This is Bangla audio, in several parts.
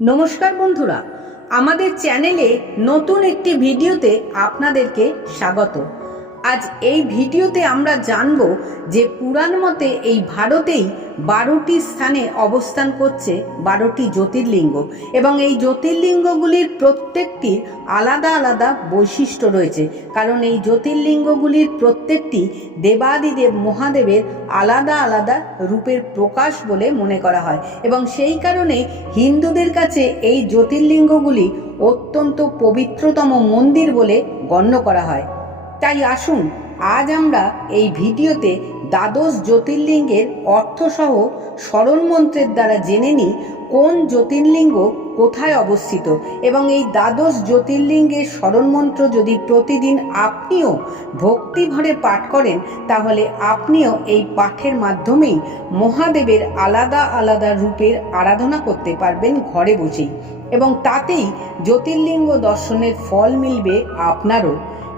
নমস্কার বন্ধুরা আমাদের চ্যানেলে নতুন একটি ভিডিওতে আপনাদেরকে স্বাগত। আজ এই ভিডিওতে আমরা জানব যে পুরাণ মতে এই ভারতেই বারোটি স্থানে অবস্থান করছে বারোটি জ্যোতির্লিঙ্গ এবং এই জ্যোতির্লিঙ্গগুলির প্রত্যেকটির আলাদা আলাদা বৈশিষ্ট্য রয়েছে। কারণ এই জ্যোতির্লিঙ্গগুলির প্রত্যেকটি দেবাদিদেব মহাদেবের আলাদা আলাদা রূপের প্রকাশ বলে মনে করা হয় এবং সেই কারণে হিন্দুদের কাছে এই জ্যোতির্লিঙ্গগুলি অত্যন্ত পবিত্রতম মন্দির বলে গণ্য করা হয়। তাই আসুন, আজ আমরা এই ভিডিওতে দ্বাদশ জ্যোতির্লিঙ্গের অর্থসহ স্মরণ মন্ত্রের দ্বারা জেনে নিই কোন জ্যোতির্লিঙ্গ কোথায় অবস্থিত এবং এই দ্বাদশ জ্যোতির্লিঙ্গের স্মরণ মন্ত্র যদি প্রতিদিন আপনিও ভক্তিভরে পাঠ করেন, তাহলে আপনিও এই পাঠের মাধ্যমেই মহাদেবের আলাদা আলাদা রূপের আরাধনা করতে পারবেন ঘরে বসেই এবং তাতেই জ্যোতির্লিঙ্গ দর্শনের ফল মিলবে আপনারও।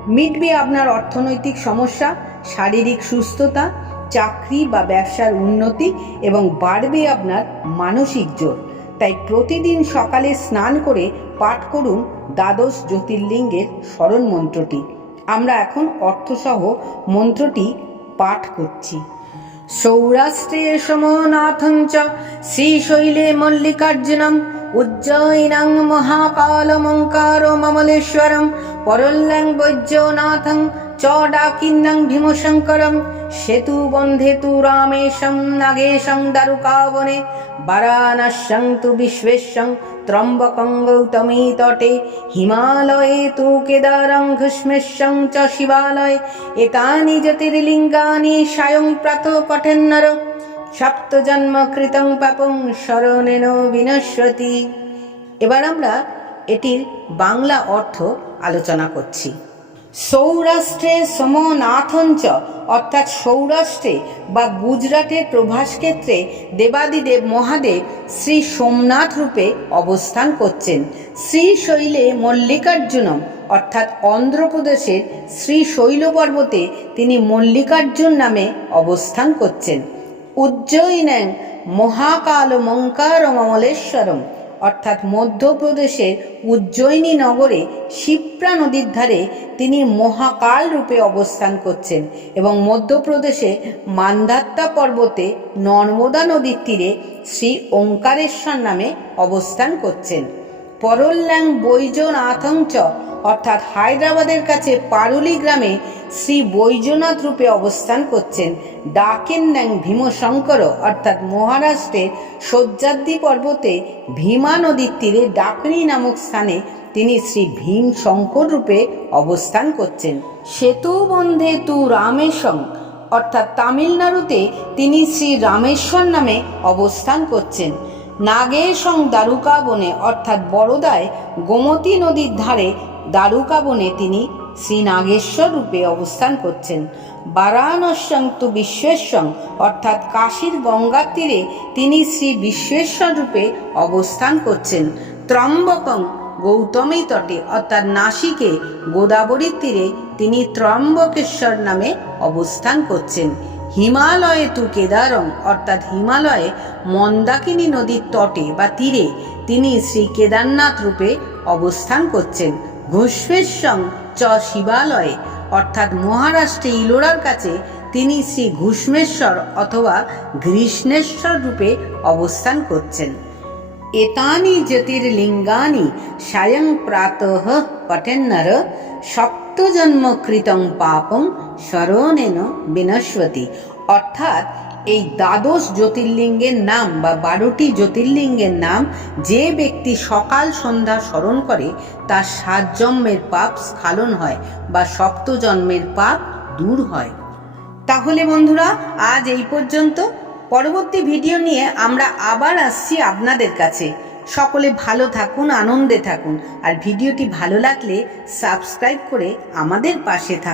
মিটবে আপনার অর্থনৈতিক সমস্যা, শারীরিক সুস্থতা, চাকরি বা ব্যবসার উন্নতি এবং বাড়বে আপনার মানসিক জোর। তাই প্রতিদিন সকালে স্নান করে পাঠ করুন দ্বাদশ জ্যোতির্লিঙ্গের স্মরণ মন্ত্রটি। আমরা এখন অর্থসহ মন্ত্রটি পাঠ করছি। সৌরাষ্ট্রে সমনাথং চ শ্রীশৈলে মল্লিকার্জুনম উজ্জয়িনাং মহাকালমঙ্কার মমলেশ্বরম পরল্যাং বৈদ্যনাথং চ ডাকিন্নাং ভীমশঙ্করম সেতু বন্ধে তু রামেশং নাগেশং দারুকাবনে বারাণস্যং তু বিশ্বেশ্বং ত্রম্বকং গৌতমী তটে হিমালয়ে তু কেদারং ঘুষ্মেশ্বং চ শিবালয়ে এতানি জ্যোতির্লিঙ্গানি স্বয়ং প্রাত পঠেন্নর সপ্তজন্ম কৃতং পাপং শরণেন বিনশ্বতী। এবার আমরা এটির বাংলা অর্থ আলোচনা করছি। সৌরাষ্ট্রে সমনাথঞ্চ অর্থাৎ সৌরাষ্ট্রে বা গুজরাটের প্রভাসক্ষেত্রে দেবাদিদেব মহাদেব শ্রী সোমনাথ রূপে অবস্থান করছেন। শ্রীশৈলে মল্লিকার্জুনম, অর্থাৎ অন্ধ্রপ্রদেশের শ্রীশৈল পর্বতে তিনি মল্লিকার্জুন নামে অবস্থান করছেন। উজ্জয়িন্যাং মহাকাল মঙ্কার মমলেশ্বরম অর্থাৎ মধ্যপ্রদেশের উজ্জয়িনী নগরে শিপ্রা নদীর ধারে তিনি মহাকাল রূপে অবস্থান করছেন এবং মধ্যপ্রদেশে মান্ধাত্তা পর্বতে নর্মদা নদীর তীরে শ্রী ওঙ্কারেশ্বর নামে অবস্থান করছেন। পরল্যাং বৈজনাথং চ অর্থাৎ হায়দ্রাবাদের কাছে পারুলি গ্রামে শ্রী বৈজনাথ রূপে অবস্থান করছেন ডাকেন ন্যাং ভীমশঙ্কর, অর্থাৎ মহারাষ্ট্রের সজ্জাদ্রি পর্বতে ভীমা নদীর তীরে ডাকনি নামক স্থানে তিনি শ্রী ভীম শঙ্কর রূপে অবস্থান করছেন। সেতু বন্ধে তু রামেশং, অর্থাৎ তামিলনাড়ুতে তিনি শ্রী রামেশ্বর নামে অবস্থান করছেন। নাগেশং দ্বারুকা বনে অর্থাৎ বড়দায় গোমতী নদীর ধারে দ্বারুকা বনে তিনি শ্রী নাগেশ্বর রূপে অবস্থান করছেন। বারাণস্যং তু বিশ্বেশ্বং অর্থাৎ কাশীর গঙ্গার তীরে তিনি শ্রী বিশ্বেশ্বর রূপে অবস্থান করছেন। ত্রম্বকং গৌতমী তটে, অর্থাৎ নাসিকে গোদাবরীর তীরে তিনি ত্রম্বকেশ্বর নামে অবস্থান করছেন। হিমালয়ে তু কেদারং, অর্থাৎ হিমালয়ে মন্দাকিনী নদীর তটে বা তীরে তিনি শ্রী কেদারনাথ রূপে অবস্থান করছেন। ঘুষ্মেশ্বং চ শিবালয়ে, অর্থাৎ মহারাষ্ট্রে ইলোরার কাছে তিনি শ্রী ঘুষ্মেশ্বর অথবা ঘৃষ্ণেশ্বর রূপে অবস্থান করছেন। এতানি জ্যোতির্লিঙ্গানি স্বয়ং প্রাতঃ পঠেন্নর সপ্তজন্ম কৃতং পাপং শরণেন বিনশ্বতী। অর্থাৎ এই দ্বাদশ জ্যোতির্লিঙ্গের নাম বা বারোটি জ্যোতির্লিঙ্গের নাম যে ব্যক্তি সকাল সন্ধ্যা স্মরণ করে, তার সাত জন্মের পাপ স্খালন হয় বা সপ্ত জন্মের পাপ দূর হয়। তাহলে বন্ধুরা, আজ এই পর্যন্ত। পরবর্তী ভিডিও নিয়ে আমরা আবার আসছি আপনাদের কাছে। সকলে ভালো থাকুন, আনন্দে থাকুন। আর ভিডিওটি ভালো লাগলে সাবস্ক্রাইব করে আমাদের পাশে থাকুন।